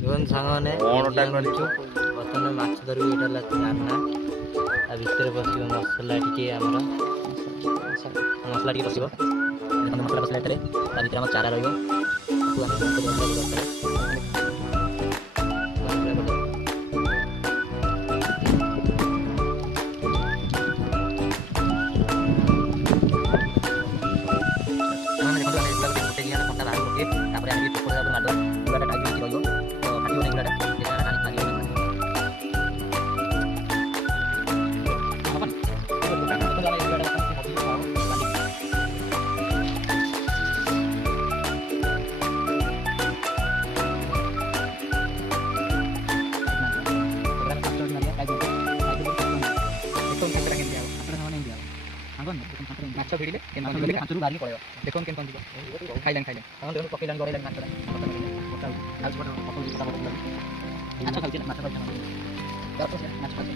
ಇವನ್ ಸಾಂಗನೆ ବର୍ତ୍ତମାନ ମାଛ ଧରିବୁ। ଏଇଟା ହେଲା ଦାନା। ତା ଭିତରେ ପଶିବ ମସଲା ଟିକେ, ଆମର ମସଲା ଟିକେ ପଶିବ। ମସଲା ପଶିଲା ଭିତରେ ତା ଭିତରେ ଆମର ଚାରା ରହିବ। ମାଛ ଭିଡ଼ିଲେ ମାଛରୁ ବାହାରିକି ପଳେଇବ। ଦେଖନ୍ତୁ କେମିତି ଯିବ। ଖାଇଲେଣି ଆମର ପକେଇଲାଣି ଗଡ଼େଇଲାଣି ମାଛଟା। ମାଛ ଖାଉଛି ମାଛ ଖାଉଛି ମାଛ ଖାଉଛି।